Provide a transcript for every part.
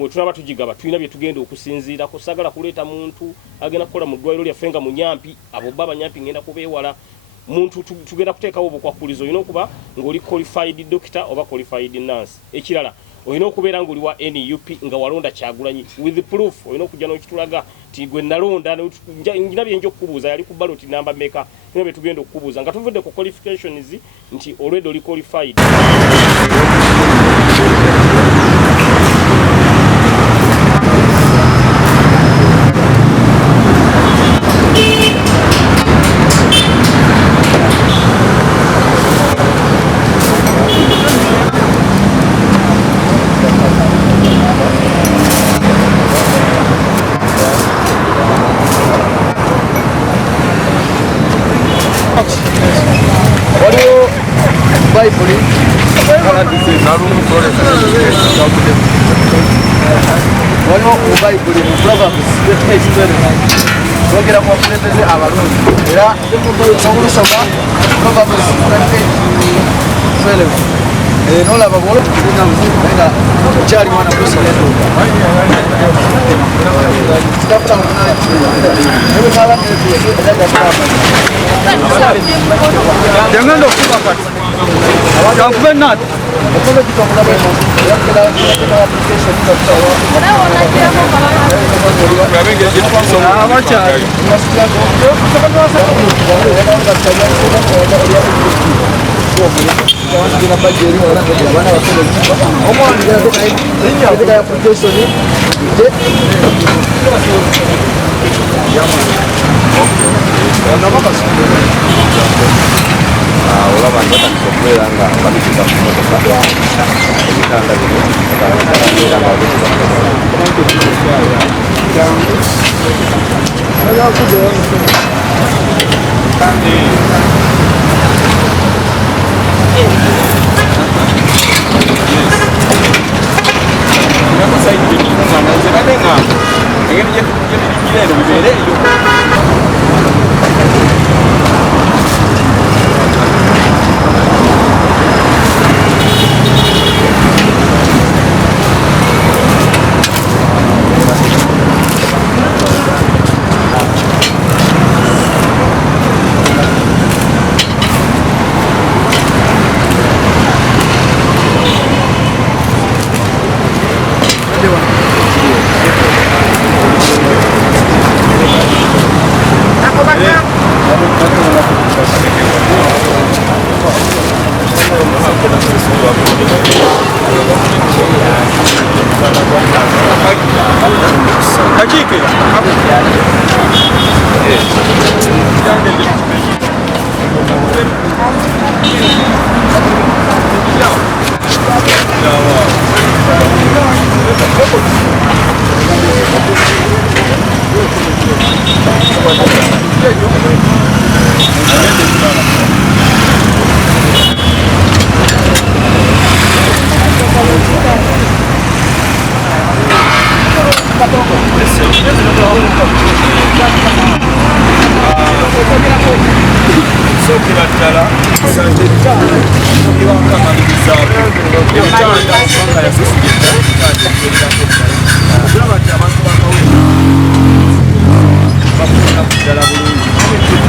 mwe tulaba tugigaba tulina bye tugenda okusinziirako sagala kuleeta muntu agenda kukola mu ddwaliro lyaffe nga munyampi abo baba nyampi ngenda kubeewala muntu tugenda kuteekawo obukwakkulizo olina okuba ng'oli qualified doctor oba qualified nurse ekirala olina okubeera ng'oli wa NUP nga walonda Kyagulanyi with proof olina okujja n'okitulaga ti gwe nalonda njina byenja okukubuuza yali ku ballot namba meka bino bye tugenda okukubuuza nga tuvudde ku qualifications nti already oli qualified.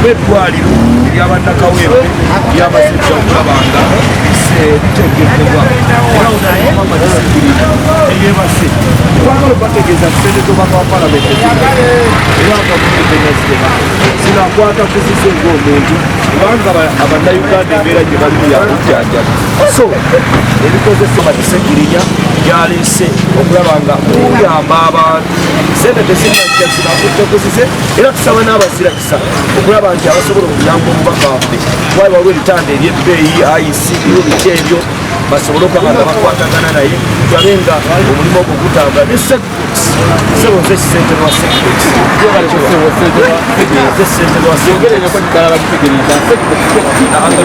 Eddwaliro ery'abannakawempe ly'abasajja okulabanga bitegekeddwa era onaamama disipulini eyebase twagala bategeeza ssente z'obaka wa palamenti era nga mutegenyazitema zinakwata kuzize ng'omuntu kubanga abannayuganda embeera gye balimu yakujjanjaba so ebikozesebwa disipuliniya byaleese okulaba nga tuyamba abantu sente tezinajja zinakutte kuzize era tusaba n'abazira kisa okulaba nti abasobola okuyamba omubaka waffe wayi waliwo ebitanda ebyebbeeyi ICD biki ebyo basobole okuba nga bakwatagana naye tulabe nga omulimu ogwo gutambula ne segments sebo nze kisente lwa segments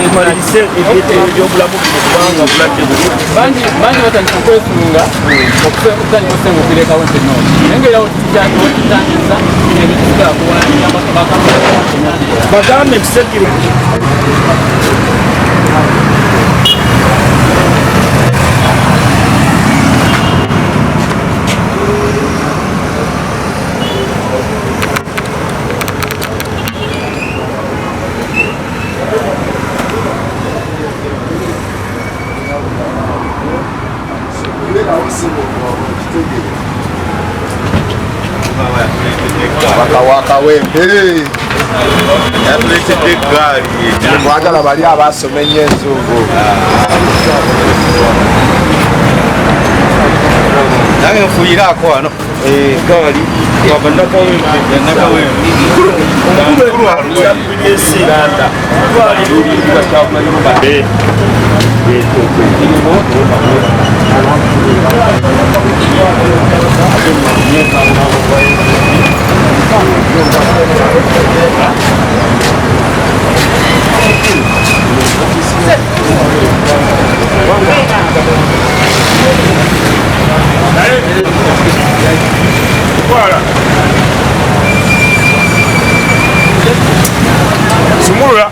tumalirize ebyobulamu bino kubanga bulwadde buli bangi batandika okwesunga okutandika okusengukirekawo nti no naye nga era okitangiza ebitusigala kuwalanya bagambe ebisekire wakawempe yatuletedde eggaali mwagala bali abasoma ennyo enzungu nange nfuuyiraako wano eggaali Sumurula.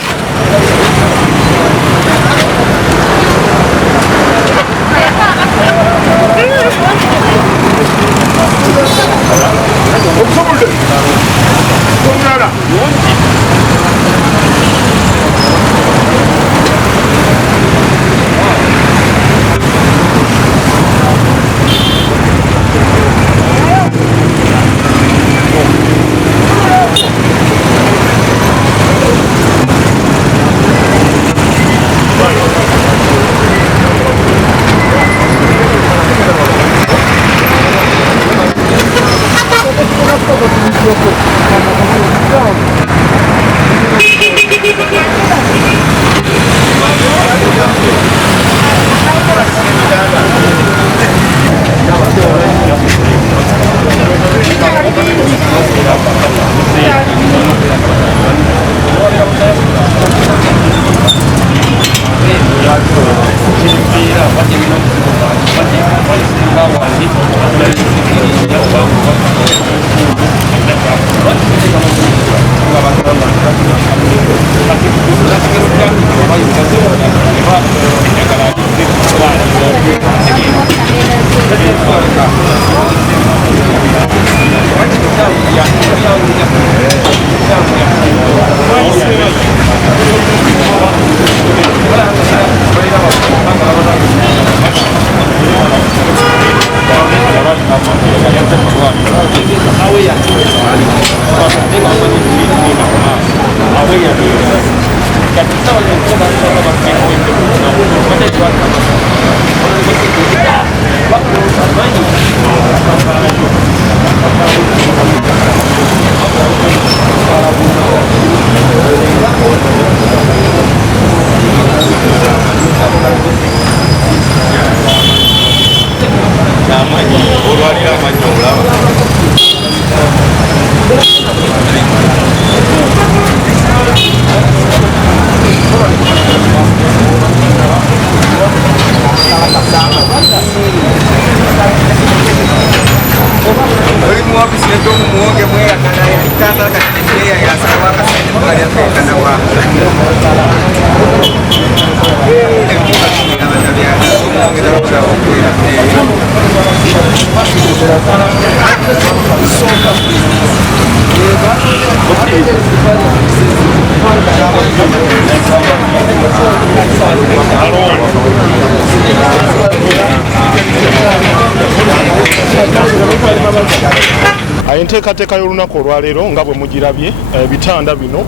Enteekateeka y'olunaku olwaleero nga bwe mugirabye ebitanda bino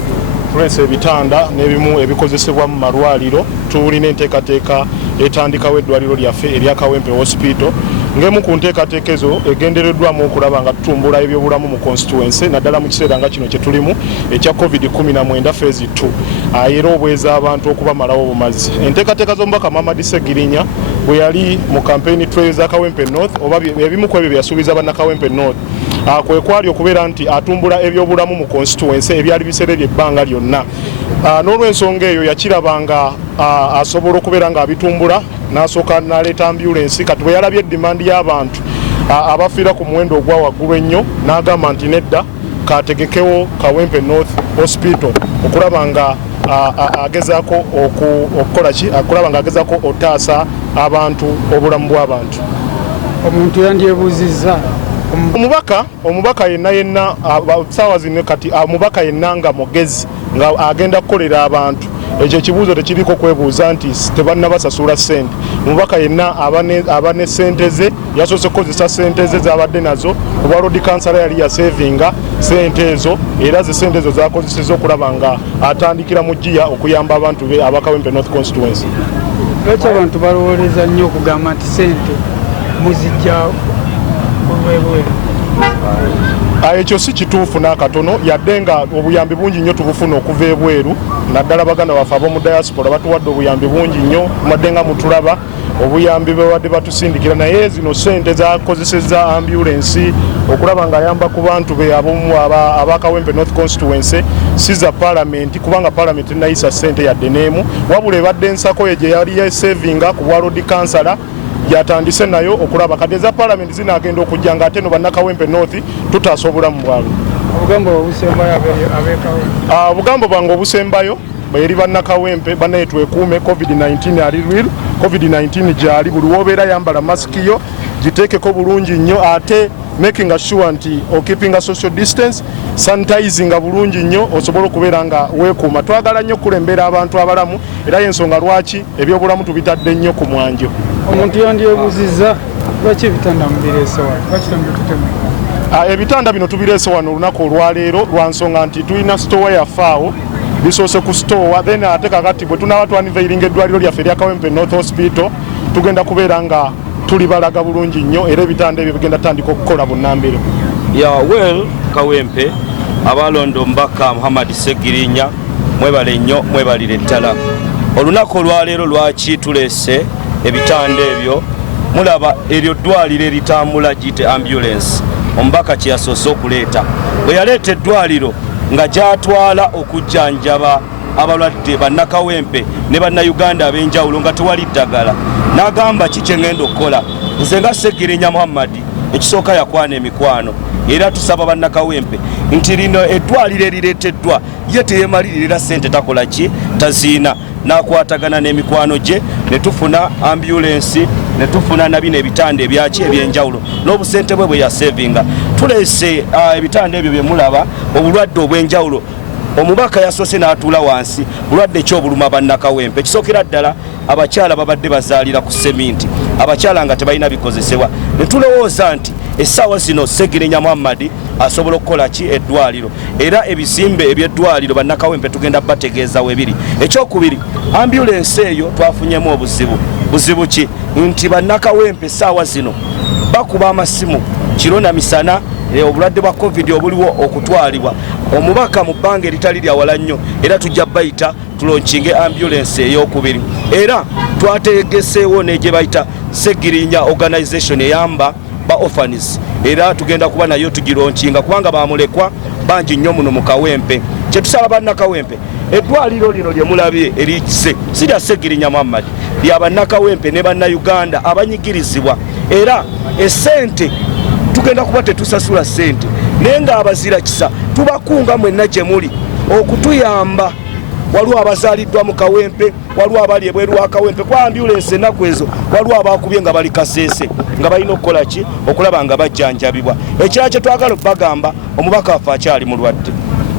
tulense ebitanda n'ebimu ebikozesebwa mu malwaliro tulina enteekateeka etandikawo eddwaliro lyaffe erya Kawempe Hospital ng'emu ku nteekateeka ezo egendereddwamu okulaba nga tutumbula ebyobulamu mu constituency naddala mu kiseera nga kino kye tulimu ekya COVID-19 phase 2 era obweza abantu okubamalawo obumazi. Enteekateeka z'omubaka Mamadi Segirinya bwe yali mu campaign trail za Kawempe North oba ebimu ku ebyo bye yasuubiza bannakawempe North kwe kwali okubeera nti atumbula ebyobulamu mu constituency ebyali biserebye ebbanga lyonna. N'olw'ensonga eyo yakirabanga asobola okubeera ng'abitumbula n'asooka n'aleeta ambulance kati bwe yalabye edimandi y'abantu abafiira ku muwendo ogwa waggulu ennyo n'agamba nti nedda kategekewo Kawempe North Hospital okulaba nga agezaako okukola ki okulaba nga agezaako otaasa abantu obulamu bw'abantu. Omuntu yandyebuuzizza omubaka yenna saawa zino kati omubaka yenna nga mugezi nga agenda kukolera abantu ekyo ekibuuzo tekiriko kwebuuza nti tebannabasasula ssente. Omubaka yenna abane ssente ze yasoose kukozesa ssente ze z'abadde nazo kuba road council yali yasevinga ssente ezo era ze ssente ezo zakozeseza okulaba nga atandikira mu Jjiya okuyamba abantu be abakawempe North Constituency. Lwaki abantu balowoleza nnyo okugamba nti ssente muzijja olwebweru? Ekyo si kituufu n'akatono yadde nga obuyambi bungi nnyo tubufuna okuva ebweru naddala baganda baffe ab'omu diaspora batuwadde obuyambi bungi nnyo tumadde nga mutulaba obuyambi bwe batusindikira naye zino ssente zakozeseza ambulensi okulaba ng'ayamba ku bantu be abakawempe North Constituency si za palamenti kubanga palamenti tenayisa ssente yadde n'emu wabula ebadde ensako ye gye yali yesevinga ku bwa road council yatandise nayo okulaba kati eza palamenti zinagenda okujja nga ate no bannakawempe North tutaasa obulamu bwabwe. Obugambo bwange obusembayo eri bannakawempe banaye twekuume COVID-19 ali real. COVID-19 gyali buli wobeera yambala masiki yo giteekeko bulungi nnyo ate making sure nti keeping a social distance sanitizing bulungi nnyo osobola okubeera nga weekuuma. Twagala nnyo kulembera abantu abalamu era y'ensonga lwaki ebyobulamu tubitadde nnyo ku mwanjo. Omuntu yandyebuuzizza lwaki ebitanda mubireese wano? Lwaki temubitema? Ebitanda bino tubireese wano olunaku olwaleero lwa nsonga nti tulina store yaffe awo bisoose ku store then ate kakati bwe tunaaba twaniveiringa eddwaliro lyaffe erya Kawempe North Hospital tugenda kubeera nga tuli balaga bulungi nnyo era ebitanda ebyo bigenda tandika okukola bunnambiro. Well Kawempe abalondo omubaka Muhammad Segirinya mwebale nnyo mwebalire ddala. Olunaku olwaleero lwaki tuleese ebitanda ebyo mulaba eryo ddwaliro eritambula gite ambulance omubaka kye yasoose okuleeta bwe yaleeta eddwaliro nga gyatwala okujjanjaba abalwadde bannakawempe ne bannayuganda ab'enjawulo nga tewali ddagala n'agamba ki kye ngenda okukola nze nga Segirinya Muhammad ekisooka yakwana emikwano era tusaba bannakawempe nti lino eddwaliro erireeteddwa ye teyemalirira ssente takola ki taziina n'akwatagana n'emikwano gye ne tufuna ambulensi ne tufuna na bino ebitanda ebyaki ebyenjawulo n'obusente bwe yasevinga tuleese ebitanda ebyo bye mulaba obulwadde obw'enjawulo. Omubaka yasoose n'atuula wansi bulwadde ki obuluma bannakawempe ekisookera ddala abakyala babadde bazaalira ku seminti abakyala nga tebalina bikozesebwa ne tulowooza nti essaawa zino Segirinya Muhammad asobola okukola ki eddwaliro era ebizimbe eby'eddwaliro bannakawempe tugenda bategeeza webiri. Ekyokubiri ambulensi eyo twafunyemu buzibu ki nti bannakawempe essaawa zino bakuba amasimu kiro na misana obulwadde bwa COVID obuliwo okutwalibwa. Omubaka mu bbanga eritali lya wala nnyo era tujja bayita tulonkinge ambulensi ey'okubiri era twategeseewo n'egye bayita Segirinya organization eyamba ba orphans era tugenda kuba nayo tugironshinga kubanga bamulekwa bangi nnyo muno mu Kawempe. Kye tusaba bannakawempe eddwaliro lino lye mulabye erikise si lya Segirinya Muhammad lya bannakawempe ne bannayuganda abanyigirizibwa era essente tugenda kuba tetusasula ssente naye nga abazira kisa tubakunga mwenna gye muli okutuyamba. Waliwo abazaaliddwa mu Kawempe waliwo abali ebweru wa Kawempe kwa ambulensi ennaku ezo waliwo abakubye nga bali Kaseese nga balina okukola ki okulaba nga bajjanjabibwa. Ekirala kye twagala okubagamba omubaka waffe akyali mulwadde.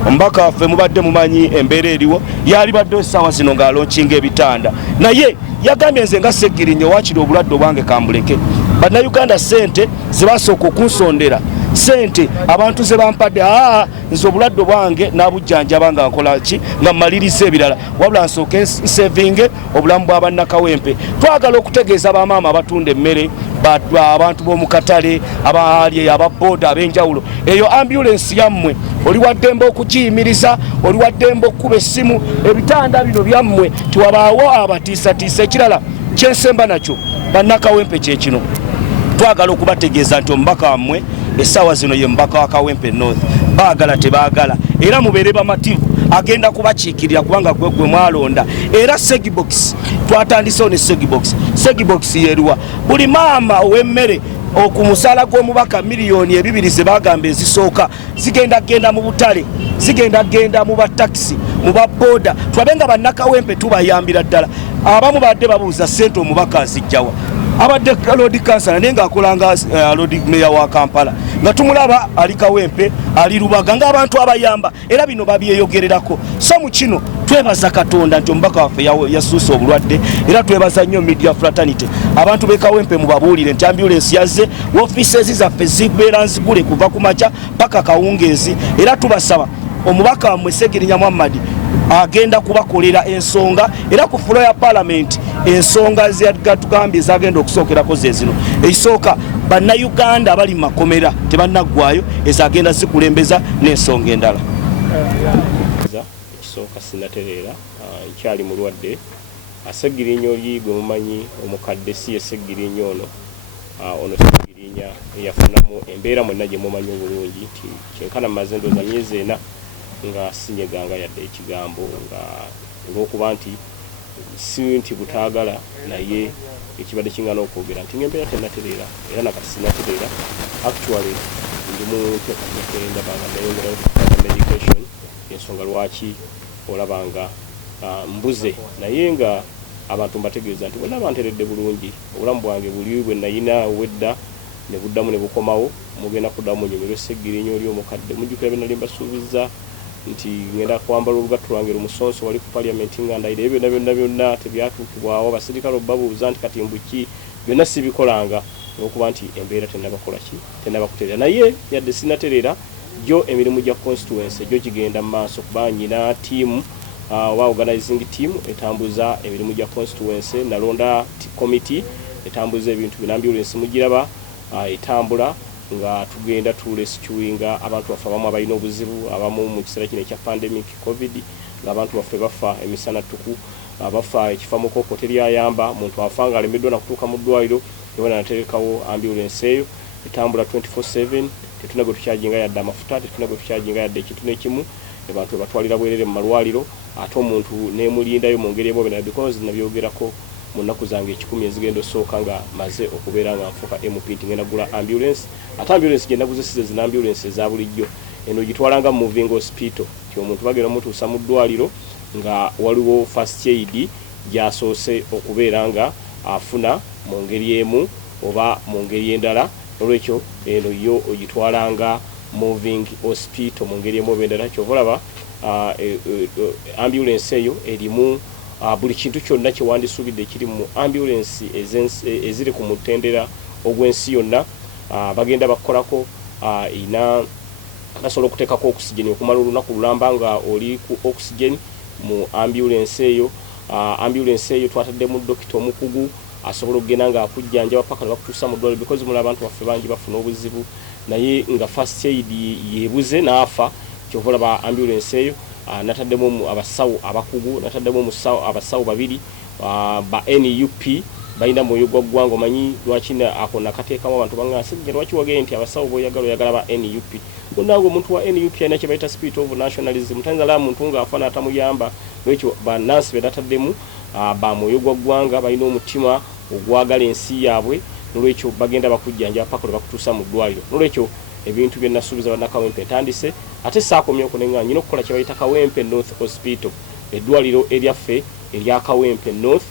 Omubaka waffe mubadde mumanyi embeera eriwo yali badde essaawa zino ng'alonkinga ebitanda naye yagambye nze nga Segirinya waakiri obulwadde obwange kambuleke. Bannayuganda ssente zibasooka okunsondera ssente abantu ze bampadde nze obulwadde bwange n'abujjanjaba nga nkola ki nga mmaliriza ebirala wabula nsooke nsevinge obulamu bwa bannakawempe. Twagala okutegeeza bamaama abatunda emmere abantu b'omu katale abali ababooda ab'enjawulo eyo ambulensi yammwe oli waddembe okugiyimiriza oli waddembe okukuba essimu ebitanda bino byammwe tiwabaawo abatiisatiisa. Ekirala kyensemba nakyo bannakawempe kye kino twagala okubategeeza nti omubaka wammwe essaawa zino ye mubaka wa Kawempe North baagala tebaagala era mubeere bamativu agenda kubakiikirira kubanga gwe mwalonda era Segibox twatandisewo ne Segibox yeruwa buli maama ow'emmere okumusala gw'omubaka miliyoni 2 ze bagamba ezisooka zigenda genda mu butale zigenda genda mu batakisi mu babooda twabenga bannakawempe tubayambira ddala abamu badde babuuza ssente omubaka azijjawa abadde Lord Councillor naye ng'akolanga Lord Mayor wa Kampala nga tumulaba ali Kawempe ali Lubaga ng'abantu abayamba era bino babyeyogererako so mu kino twebaza Katonda nti omubaka waffe yasuusa obulwadde era twebaza nnyo media fraternity abantu be Kawempe mubabuulire nti ambulance yazze offices zaffe zibeera nzigule kuva ku makya paka kawungeezi era tubasaba omubaka wammwe Segirinya Muhammad agenda kubakolera ensonga era ku floor ya parliament ensonga z'agatugambye zagenda okusookerako zezino ekisooka bannayuganda abali mu makomera tebannaggwayo ezagenda zikulembeza n'ensonga endala ekisooka sinatereera nkyali mulwadde Segirinya oli gwe mumanyi omukadde si ye Segirinya ono Segirinya eyafunamu embeera mwenna gye mumanyi obulungi nti kyenkana maze ndooza myezi ena nga sinyeganga yadde ekigambo nga olw'okuba nti si nti butaagala naye ekibadde kingana okwogera nti ng'embeera tennatereera era nakati sinatereera actually ndi mu nteekateeka banga nayongerayo medication ensonga lwaki olabanga mbuze naye nga abantu mbategeeza nti bonna banteredde bulungi obulamu bwange buli bwe nayina wedda ne buddamu ne bukomawo mugenda kuddamu munyumirwe Segirinya oli omukadde mujjukira bye nali mbasuubiza nti ngenda kwambala olugatto lwange lumusonso wali ku parliament nga ndayire ebyo byonna tebyatuukibwawo abasirikale babuuza nti kati mbuki byonna sibikolanga olw'okuba nti embeera tennabakutereera naye yadde sinatereera gyo emirimu gya constituency gyo gigenda mu maaso kuba nyina tiimu oba organizing team etambuza emirimu gya constituency nalonda committee etambuza ebintu bino ambulance mugiraba etambula nga tugenda rescuinga abantu baffe abamu abalina obuzibu abamu mu kiseera kino ekya pandemic covid ng'abantu baffe bafa emisana ttuku bafa ekifamukooko teryayamba muntu afanga alemeddwa nakutuuka mu ddwaliro yona naterekawo ambulance eyo etambula 24/7 tetuna gwe tukyajinga yadde amafuta tetuna gwe tukyajinga yadde ekintu n'ekimu abantu batwalira bwerere mu malwaliro ate omuntu nemulindayo mu ngeri ebobe because nabyogerako mu nnaku zange 10 ezigenda osooka nga maze okubeera nga nfuuka MP nti ngenda gula ambulance ate ambulance gye naguze size zina ambulance eza bulijjo eno gitwalanga mu moving hospital ti omuntu bagenda mutuusa mu ddwaliro nga waliwo first aid gyasoose okubeera nga afuna mu ngeri emu oba mu ngeri endala olwekyo eno yo ogitwalanga moving hospital mu ngeri emu oba endala kyovalaba ambulance eyo erimu buli kintu kyonna kyewandisuubidde ekiri mu ambulance eziri ku mutendera ogw'ensi yonna bagenda bakolako ina basobola okuteekako oxygen okumala olunaku lulamba nga oli ku oxygen mu ambulance eyo twataddemu dokita omukugu asobola okugenda nga akujjanjaba paka bakutuusa mu ddwaliro because mula abantu baffe bangi bafuna obuzibu naye nga first aid yeebuze n'afa kyovola ba ambulance eyo nataddemu abasawo abakugu nataddemu abasawo babiri ba NUP balina mwoyo gwa ggwanga omanyi lwaki ako nakateekamu abantu bangase lwaki wagee nti abasawo boyagala ba NUP munago omuntu wa NUP alina kye bayita spirit of nationalism tanzala muntu ng'afana atamuyamba lwekyo bannansi be nataddemu ba mwoyo gwa ggwanga balina omutima ogwagala ensi yaabwe nolwekyo bagenda bakujjanja paka bakutuusa mu ddwaliro nolwekyo ebintu bye nasuubiza bannakawempe ntandise ate saakomyeko nenga nyina okukola kye bayita Kawempe North Hospital eddwaliro eryaffe erya Kawempe North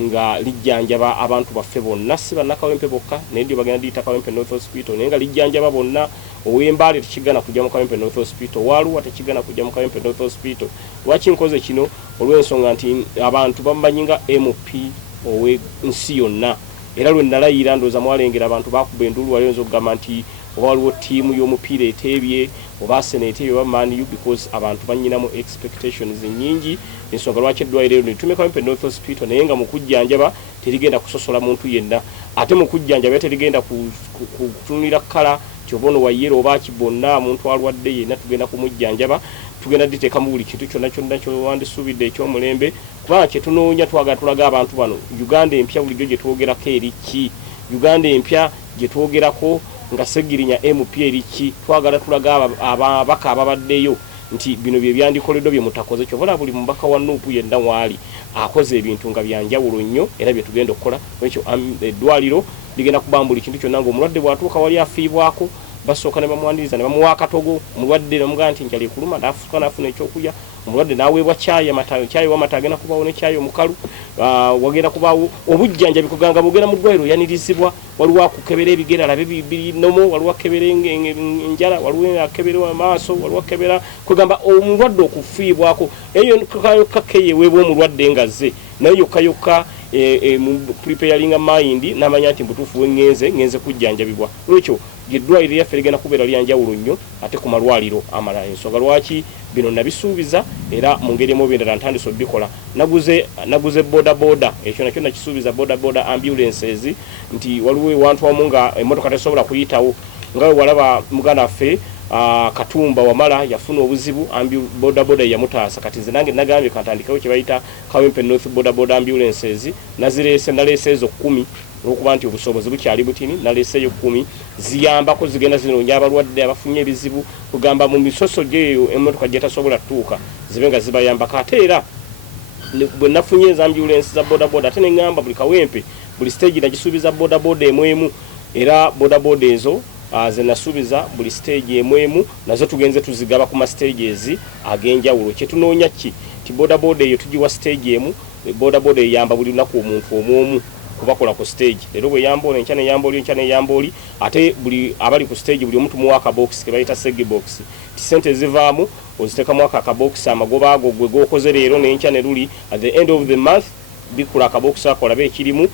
nga lijjanjaba abantu baffe bonna si bannakawempe bokka naye ndio bagenda liyita Kawempe North Hospital naye nga lijjanjaba bonna ow'embaale tekigana kujja mu Kawempe North Hospital Waluwa tekigana kujja mu Kawempe North Hospital lwaki nkoze kino olw'ensonga nti abantu bamumanyi nga MP ow'ensi yonna era lwe nalayira ndooza mwalengera abantu bakuba endulu waliyinza okugamba nti oba waliwo ttiimu y'omupiira eteebye oba senate eyo oba Man U because abantu banyinamu expectations nyingi ensonga lwaki eddwaliro eryo netume Kawempe North Hospital naye nga mu kujjanjaba terigenda kusosola muntu yenna ate mu kujjanjaba terigenda kutunulira kkala kyobono wa yero oba kibonna muntu alwadde yenna tugenda kumujjanjaba tugenda diteekamu buli kintu kyonna kyowandisuubidde ekyomulembe kubanga kyetunoonya twagala tulaga abantu bano Uganda empya bulijjo gye twogerako eriki Uganda empya gye twogerako nga Segirinya MP eriki twagala tulaga ababaka ababaddeyo nti bino bye byandikoleddwa bye mutakoze kyobola buli mubaka wa NUP yenna waali akoze ebintu nga byanjawulo nnyo era bye tugenda okukola ekyo eddwaliro ligenda kubambula ekintu kyonna ng'omulwadde bw'atuuka wali afiibwako basooka ne bamwaniriza ne bamuwa akatogo omulwadde namugamba nti njala ekuluma n'afuuka n'afuna ekyokulya omulwadde naweebwa caayi amata caayi wamata agenda kubaawo ne caayi omukalu wagenda kubaawo obujjanjabi kuganga bugenda mu ddwaliro yanirizibwa waliwo akukebera ebigere alabe binomo waliwo akebera enjala waliwo akebera amaaso waliwo akebera kugamba omulwadde okufiibwako eyo yokka yeweebwa omulwadde ngazze naye yokka preparing mind n'amanya nti mbutuufu ngenze kujjanjabibwa lwekyo eddwaliro lyaffe ligenda kubeera lyanjawulo nnyo ate ku malwaliro amalala ensonga lwaki bino nabisuubiza era mu ngeri emu ebindala ntandise obbikola naguze bodaboda ekyo nakyo nakisuubiza bodaboda ambulances nti waliwo ewantu wamu nga emmotoka tesobola kuyitawo nga walaba muganda waffe Katumba Wamala yafuna obuzibu bodaboda yamutaasa kati nze nange nagambye kantandikawo kye bayita Kawempe North bodaboda ambulances naleese ezo 10 okuba nti obusobozi bukyali butini naleeseyo 10 ziyambako zigenda zinoonya abalwadde abafunye ebizibu kugamba mu misoso gyeyo emmotoka gyetasobola tuuka zibe nga zibayambako ate era bwe nafunye eza ambulance za bodaboda ate neŋŋamba buli Kawempe buli stage nagisuubiza bodaboda emwemu era bodaboda ezo ze nasuubiza buli stage emwemu nazo tugenze tuzigaba ku ma stages ag'enjawulo kyetunoonya ki ti bodaboda eyo tugiwa stage emu bodaboda eyamba buli lunaku omuntu omwomu kubakola ku stage lero bwe yambola enkya neyamboli ate buli abali ku stage buli omuntu muwa akabox ke bayita segi box ti sente zivaamu ozitekamu akabox amagoba ago gwe gokoze leero n'enkya ne luli at the end of the month bikula akabox ako olabe ekirimu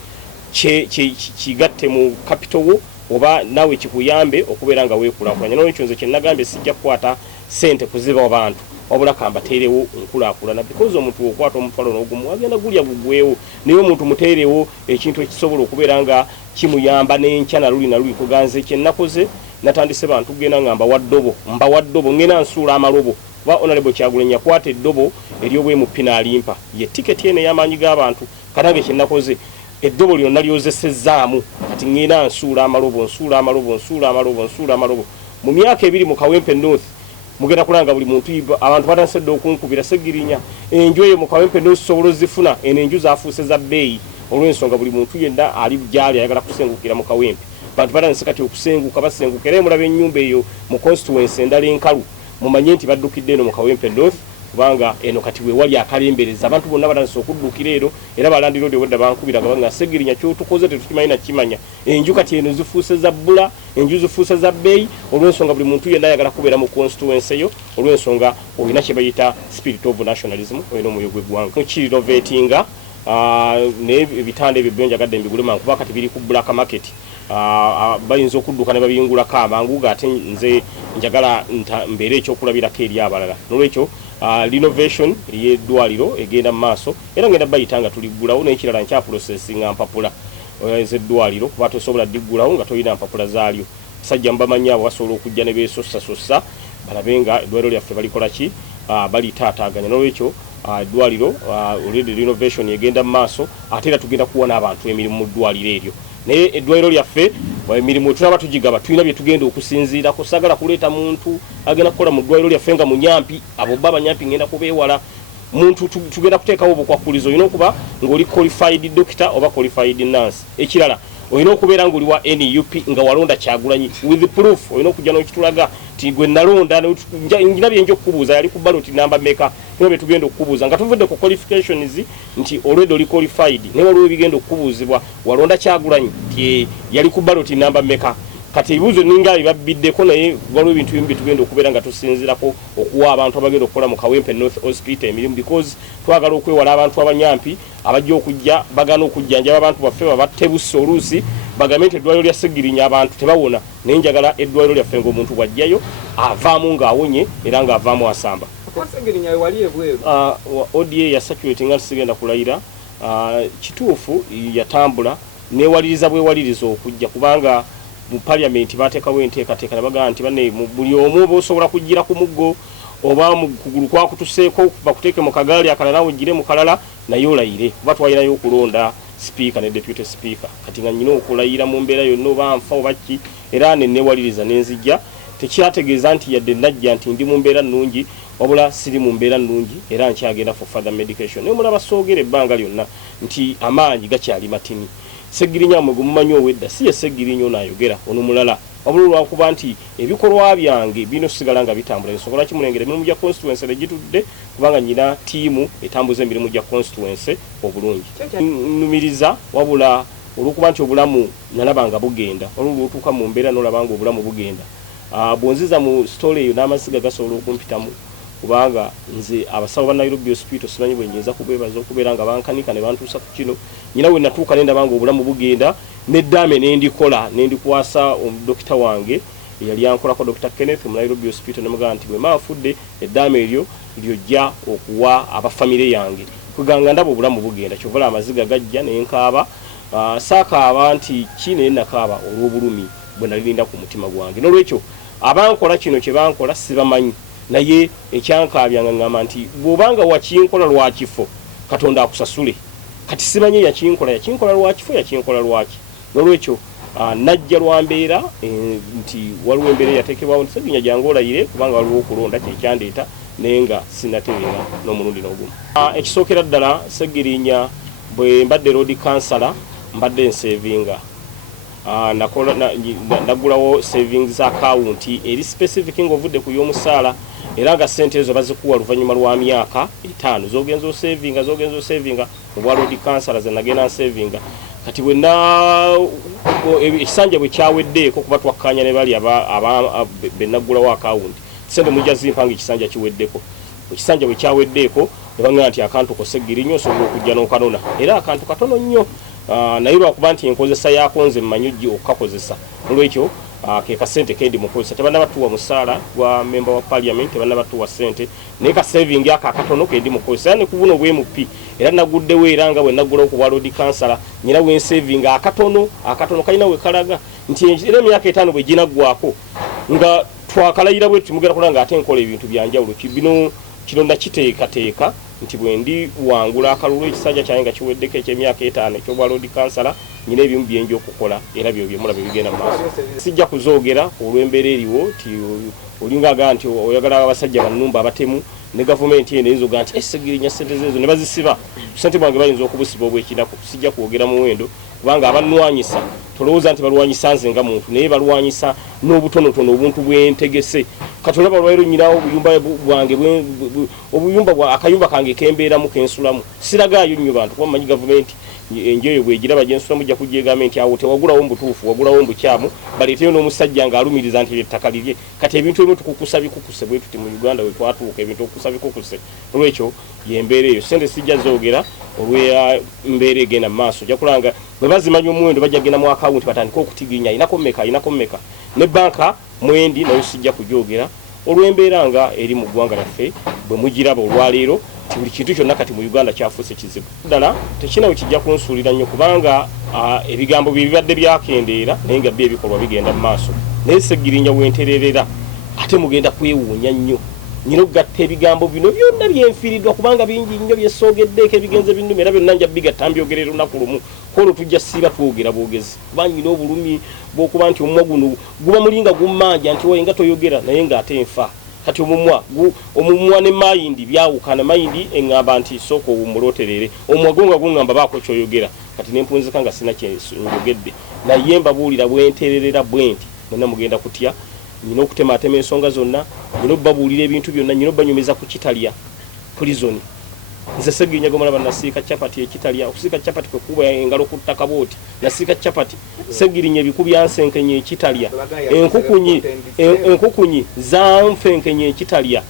kigatte mu capital wo oba nawe kikuyambe okubeera nga weekulakulanya n'olwekyo nze kyenagambye sijja kukwata sente kuziba abantu wabula kambateerewo nkulakulana because omuntu okwata omutwalo n'ogumu agenda gulya gugwewo naye omuntu muteerewo ekintu ekisobola okubeera nga kimuyamba n'enkya na luli kuganze kyenakoze natandise bantu genda nga mbawa ddobo ngena nsuula amalobo ba Honorable Kyagulanyi yakwata eddobo ery'obwemu pinalimpa ye tiketi ene y'amaanyi g'abantu katange kyenakoze eddobo lyonna lyozesezaamu kati ngenda nsuula amalobo mu myaka ebiri mu Kawempe North mugenda kulanga buli muntu abantu batansedde okunkubira Segirinya enju eyo mu Kawempe North sobola zifuna enju zaafuuse za bbeeyi olw'ensonga buli muntu yenna ali byali ayagala kusengukira mu Kawempe bantu batanse kati okusenguka basenguka era mulaba ennyumba eyo mu constituency endala enkalu mumanye nti baddukidde eno mu Kawempe North kubanga eno kati we wali akalembereza abantu bonna batanse okuddukira ero era balandira odi wadda bankubiraga banga Segirinya kyotukoze tetukimanyi nakimanya enju kati eno zifuuse za bbula enju zifuuse za bbeeyi olw'ensonga buli muntu yenna ayagala kubeera mu constituency eyo olw'ensonga olina kye bayita spirit of nationalism olina omwoyo gw'eggwanga kirinovatinga n'ebitanda ebyo byo njagadde mbigulema kuba kati biri ku black market bayinza okudduka ne babingulako amangu ate nze njagala mbeera ekyokulabirako eri abalala n'olwekyo renovation y'eddwaliro egenda mu maaso era ngenda bayita nga tuliggulawo n'ekirala nkya processinga mpapula ez'eddwaliro kuba tosobola diggulawo nga tolina mpapula zaalyo basajja mubamanyi abo basobola okujja ne beesosasosa balabe nga eddwaliro lyaffe balikola ki balitaataaganya n'olwekyo eddwaliro already renovation egenda mu maaso ate era tugenda kuwona abantu emirimu mu ddwaliro eryo naye eddwaliro lyaffe emirimu tulaba tugigaba tulina bye tugenda okusinziirako sagala kuleeta muntu agenda kukola mu ddwaliro lyaffe nga munyampi abo bba banyampi ngenda kubeewala muntu tugenda kuteekawo obukwakulizo olina okuba ng'oli qualified doctor oba qualified nurse ekirala olina okubeera ng'oli wa NUP nga walonda Kyagulanyi with proof olina okujja n'okitulaga ti gwe nalonda njina byenja okukubuuza yali ku ballot namba meka nibo bye tugenda okukubuuza nga tuvudde ku qualifications nti already oli qualified naye waliwo ebigenda okukubuuzibwa walonda Kyagulanyi ti yali ku ballot namba meka kati ebibuuzo ninga bibabiddeko naye waliwo ebintu bimu tugenda okubeera nga tusinzirako okuwa abantu abagenda okukola mu Kawempe North Hospital emirimu because twagala okwewala abantu abanyampi abajja okujja bagana okujjanjaba abantu baffe babatebusse oluusi bagambe nti eddwaliro lya Segirinya abantu tebawona naye njagala eddwaliro lyaffe ng'omuntu bwajjayo avaamu ng'awonye era ng'avaamu asamba ODA ya security nga tusigenda kulayira kituufu yatambula neewaliriza bwewaliriza okujja kubanga mu parliament bateekawo enteekateeka ne bagaa nti banne buli omu oba osobola kujjira ku muggo oba mu kugulu kwakutuseeko bakuteeke mu kagaali akalala ojjire mu kalala naye olayire kuba twalinayo okulonda sipiika ne deputy speaker kati nga nnyina okulayira mu mbeera yonna oba nfa oba ki era nenneewaliriza nenzijja tekyategeeza nti yadde najja nti ndi mu mbeera nnungi wabula siri mu mbeera nnungi era nkyagenda for further medication naye mulaba soogera ebbanga lyonna nti amaanyi gakyali matini Segirinya mwe gumumanyi owedda si ye Segirinya ono ayogera ono mulala wabula lwakuba nti ebikolwa byange bino sigala nga bitambula ensonga kimulengera emirimu gya constituency negitudde kubanga nyina tiimu etambuza emirimu gya constituency obulungi numiriza wabula olwokuba nti obulamu nalaba nga bugenda olwotuuka mu mbeera nolaba nga obulamu bugenda bwonziza mu story eyo n'amasiga gasobola okumpitamu kubanga nze abasawo ba Nairobi Hospital simanyi bwe nyinza kubeebaza okubeera nga bankanika ne bantuusa ku kino nyina we natuuka nendaba nga obulamu bugenda n'eddaame nendikola nendikwasa omudokita wange eyali yankolako Dr. Kenneth mu Nairobi Hospital nemugamba nti bwe maafudde eddaame eryo lyojja okuwa abafamire yange kuganga ndaba obulamu bugenda kyovala amaziga gajja nenkaaba saakaaba nti kine nakaaba olw'obulumi bwe nalirinda ku mutima gwange n'olwekyo abankola kino kye bankola sibamanyi naye ekyankabyanga ngamba nti bw'obanga wakinkola lwakifo Katonda akusasule kati simanyi yakinkola lwakifo yakinkola lwaki n'olwekyo najja lwambeera nti waliwo embeera yateekebwawo nti Ssegirinnya jangu olayire kubanga waliwo okulonda kyekyandeeta naye nga sinatereera n'omulundi n'ogumu ekisookera ddala Ssegirinnya bwe mbadde road councillor mbadde nsevinga nagulawo savings account eri specific ng'ovudde ku y'omusaala era nga sente ezo bazikuwa luvannyuma lwa myaka 5 zogenza osavinga mu bwa road councillor ze nagenda nsavinga kati ekisanja bwe kyaweddeeko kuba twakkanya ne bali benagulawo account sente mujja zimpanga ekisanja kiweddeko ekisanja bwe kyaweddeeko ne baŋŋamba nti akantu ko Ssegirinnya osobola okujja n'okanona era akantu katono nnyo naye lwakuba nti enkozesa yako nze mmanyi okukakozesa olwekyo ke kasente kendi mukozesa tebannabatuwa musaala gwa member wa parliament tebannabatuwa sente naye ka saving aka akatono kendi mukozesa era ne kubuno bwe MP era naguddewo era nga bwe nagulawo ku bwa road councillor nyina we saving akatono kalina we kalaga nti era emyaka 5 bwe ginaggwako nga twakalayira bwe tumugera kulanga ate nkola ebintu byanjawulo kino nakiteekateeka nti bwe ndi wangula akalulu ekisanja kyange nga kiweddeko ekyemyaka 5 ekyobwa road councillor nyina ebimu byenja okukola era byo byemulaba bigenda mu maaso sijja kuzoogera olw'embeera eriwo ti olinga agamba nti oyagala abasajja bannumba abatemu ne gavumenti eno eyinza ogaa nti Ssegirinnya sente zezo ne bazisiba sente bwange bayinza okubusiba obwekinako sijja kwogera muwendo kubanga abanwanyisa tolowooza nti balwanyisa nze nga muntu naye balwanyisa n'obutonotono obuntu bwentegese katolaba lwairo nyirawo obuyumba bwange obuyumba akayumba kange kembeeramu kensulamu siragaayo nnyo bantu kuba manyi gavumenti enjoyo bwegiraba gyensulamu jja kujjeegamba nti awo tewagulawo mbutuufu wagulawo mbukyamu baleeteyo n'omusajja ng'alumiriza nti ettaka lirye kati ebintu ebimu tukukusa bikukuse bwe tuti mu Uganda we twatuuka ebintu okukusa bikukuse olwekyo yembeera eyo sente sijja zoogera olw'embeera egenda mu maaso ojja kulanga bwe bazimanya omuwendo bajja genda mu akawunti batandika okutiginya ayinako mmeka ne banka mwendi nayo sijja kujoogera olw'embeera nga eri mu ggwanga lyaffe bwe mugiraba olwaleero buli kintu kyonna kati mu Uganda kyafuuse kizibu ddala tekinawe kijja kunsuulira nnyo kubanga ebigambo bibadde byakendeera naye nga byo ebikolwa bigenda mu maaso naye Ssegirinnya wentererera ate mugenda kwewuunya nnyo nyina okugatta ebigambo bino byonna byenfiiriddwa kubanga bingi nnyo byesoogeddeeko ebigenze binnuma era byonna nja bigatta mbyogerera olunaku lumu kolo tujja siba twogera bwogezi kuba nyina obulumi bw'okuba nti omumwa guno guba mulinga gummanja nti woye nga toyogera naye ng'ate nfa kati omumwa ne mayindi byawukana mayindi eŋŋamba nti sooka owumuloterere omumwa gonga guŋŋamba baako kyoyogera kati nempunzika nga sina kyenjogedde naye mbabuulira bwentererera bwenti mwenna mugenda kutya nyina okutematema ensonga zonna nyina obbabuulira ebintu byonna nyina obbanyumiza ku kitalya prison nze Ssegirinnya gomulaba nasiika capati ekitalya okusiika capati kwe kuba engalo ku ttaka booti nasiika capati Ssegirinnya ebiku byansenkenye ekitalya enkukunyi zanfenkenye ekitalya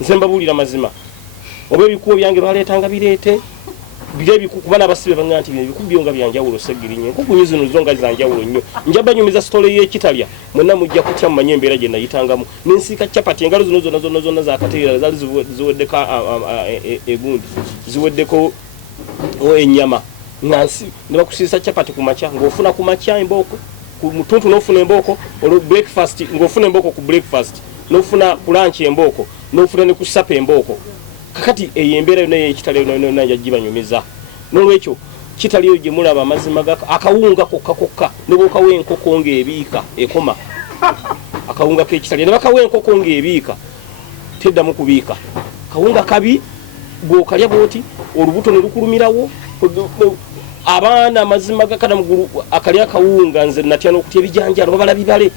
nze mbabuulira mazima oba ebikubo byange baleetanga bireete bire ebikukuba n'abasibe baŋŋamba nti ebikubo byo nga byanjawulo Ssegirinnya enkukunyi zino zo nga zanjawulo nnyo nja banyumiza sitole y'ekitalya mwenna mujja kutya mumanye embeera gye nayitangamu nensiika capati engalo zino zonna zakateera zaali ziweddeko egundi ziweddeko ennyama nansi ne bakusiisa capati ku makya ng'ofuna ku makya embooko ku mutuntu n'ofuna embooko olwo breakfast ng'ofuna embooko ku breakfast n'ofuna ku lunch embooko n'ofuna ne ku sapa embooko kakati eyo embeera yonna y'ekitali yonna njagibanyumiza n'olwekyo kitali eyo gye mulaba amazima akawunga kokka ne bwokawo enkoko ng'ebiika ekoma akawunga k'ekitali ne bakawo enkoko ng'ebiika teddamu kubiika kawunga kabi bw'okalya bwoti olubuto ne lukulumirawo abaana amazima gakana mugulu akalya kawunga nze natya n'okutya ebijanjalo babala bibale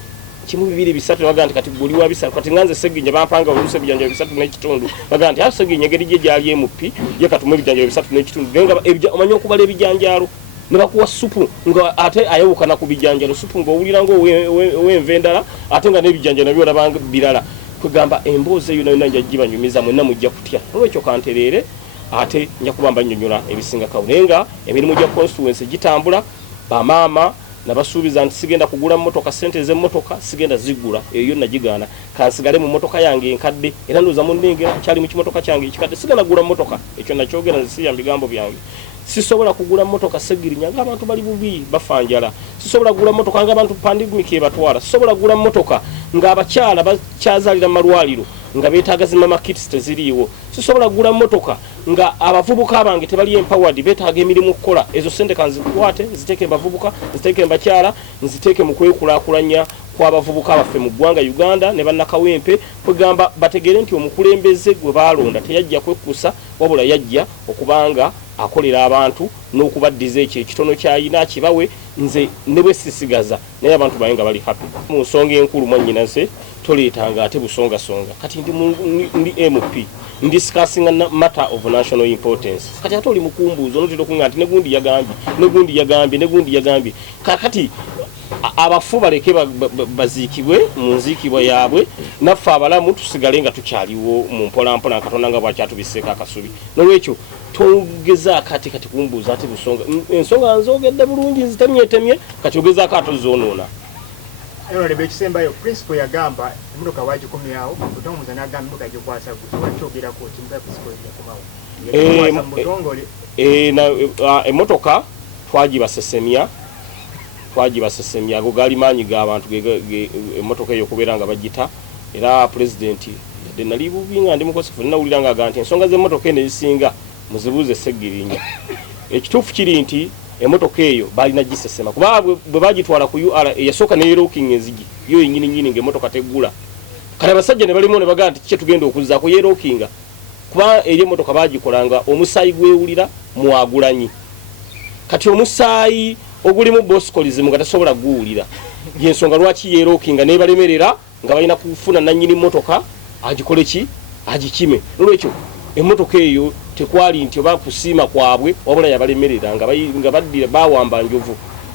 kimu bibiri bisatu baga nti kati guli wa bisatu kati nganze Seginnya bampanga oluse bijanjalo bisatu n'ekitundu baga nti Seginnya ngeri gye gyali MP ye katume bijanjalo bisatu n'ekitundu denga omanyi okubala ebijanjalo ne bakuwa supu nga ate ayewukana ku bijanjalo supu ng'owulira ng'ow'envendala ate nga n'ebijanjalo nabyo olabanga birala kugamba emboozi eyo nayo njagibanyumiza mwenna mujja kutya olwekyo kantereere ate nja kuba mbanyonnyola ebisinga kawulenga emirimu gya constituency gitambula bamaama nabasuubiza nti sigenda kugula mmotoka sente z'emmotoka sigenda zigula eyo nagigaana kansigale mu mmotoka yange enkadde era ndooza munnengera kyali mu kimotoka kyange ekikadde sigenda kugula mmotoka ekyo nakyogera nzisiya mu bigambo byange sisobola kugula mmotoka Segirinya ng'abantu bali bubi bafanjala sisobola kugula mmotoka ng'abantu pandemic ebatwala sisobola kugula mmotoka ng'abakyala bakyazaalira malwaliro nga beetaaga zimama kits teziriiwo sisobola kugula mmotoka nga abavubuka bange tebali empowered beetaaga emirimu okukola ezo sente kanzikwate nziteeke bavubuka nziteeke bakyala nziteeke mu kwekulaakulanya kw'abavubuka baffe mu ggwanga Uganda ne bannakawempe kwegamba bategere nti omukulembeze gwe baalonda teyajja kwekkusa wabula yajja okubanga akolera abantu n'okubaddiza ekyo ekitono kyayina akibawe nze ne bwe sisigaza naye abantu baye nga bali happy mu nsonga enkulu mwannyinaze toleetanga ate busongasonga kati ndi MP discussing a matter of national importance kati ate oli mukumbuuzo notera okunga nti negundi yagambye kakati abafu baleke baziikibwe mu nziikibwa yaabwe naffe abalamu tusigale nga tukyaliwo mu mpolampola Katonda nga bwakyatubiseeko akasubi nolwekyo togezaako ate kati kumbuuza ate busonga ensonga nzogedde bulungi nzitemyetemye kati ogezaako ate ozoonoona Honorable ekisembayo principal yagamba emmotoka wagikomyawo otamuza n'agamba emmotoka gikwasa gusa wakyogerako kimuza principal yakomawo emmotoka twagibasesemya ago gaali maanyi g'abantu emmotoka eyo okubeera nga bagita era pulezidenti yadde nali bubi nga ndi mukosefu ninawulira nga aga nti ensonga z'emmotoka eno ezisinga muzibuuze Segirinya ekituufu kiri nti emotoka eyo balina gisesema kuba bwe bagitwala ku UR eyasooka ne yeroking enzigi yo yennyini ng'emmotoka teggula kale abasajja ne balimu ne bagaa nti kye tugenda okuzzaako yerokinga kuba eri emmotoka bagikolanga omusaayi gwewulira mwagulanyi kati omusaayi ogulimu bosikolism nga tasobola guwulira yensonga lwaki yerokinga nebalemerera nga balina kufuna nannyini mmotoka agikole ki agikime nolwekyo emmotoka eyo tekwali nti oba kusiima kwabwe wabula yabalemerera nga baddira bawamba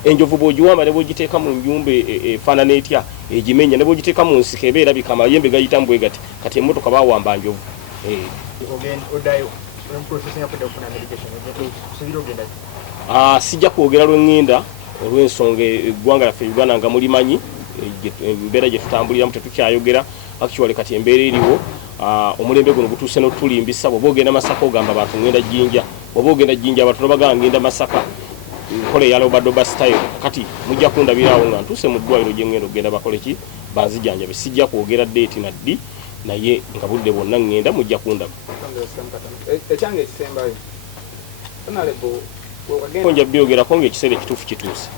enjovu bw'ogiwamba ne bw'ogiteeka mu nnyumba efaanana etya egimenya ne bw'ogiteeka mu nsiko ebeera bikama yembe gayita mbwe gati kati emmotoka bawamba njovu sijja kwogera lwengenda olw'ensonga eggwanga lyaffe Uganda nga mulimanyi embeera gye tutambuliramu tetukyayogera actually kati embeera eriwo omulembe guno gutuuse n'otulimbisa bw'oba ogenda Masaka ogamba abantu ngenda Jjinja bw'oba ogenda Jjinja abantu bagamba ngenda Masaka nkola eyalobadoba style kati mujja kundabiraawo nga ntuuse mu ddwaliro gye ngenda ogenda bakole ki banzijanjabe sijja kwogera deeti na ddi naye nga budde bwonna ngenda mujja kundaba ekyange ekisembayo nja byogerako ng'ekiseera ekituufu kituuse